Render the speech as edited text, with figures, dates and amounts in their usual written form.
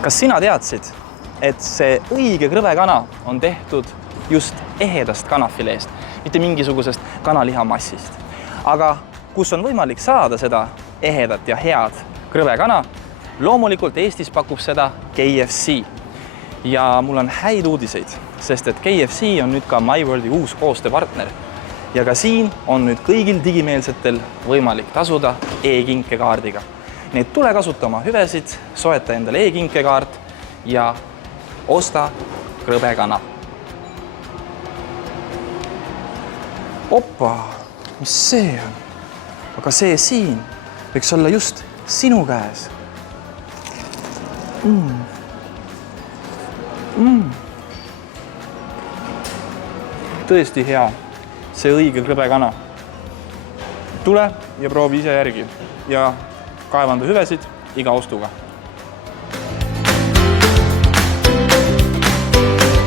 Kas sina teadsid, et see õige krõbekana on tehtud just ehedast kanafileest, mitte mingisugusest kanalihamassist? Aga kus on võimalik saada seda ehedat ja head krõbekana? Loomulikult Eestis pakub seda KFC. Ja mul on häid uudiseid, sest et KFC on nüüd ka MyWorldi uus koostööpartner. Ja ka siin on nüüd kõigil digimeelsetel võimalik tasuda e-kinkekaardiga. Nii et tule kasuta oma hüvesid, soeta endale e-kinkekaart ja osta krõbekana. Oppa, mis see on? Aga see siin võiks olla just sinu käes. Tõesti hea, see õige krõbekana. Tule ja proovi ise järgi ja kaevanda hüvesid iga ostuga.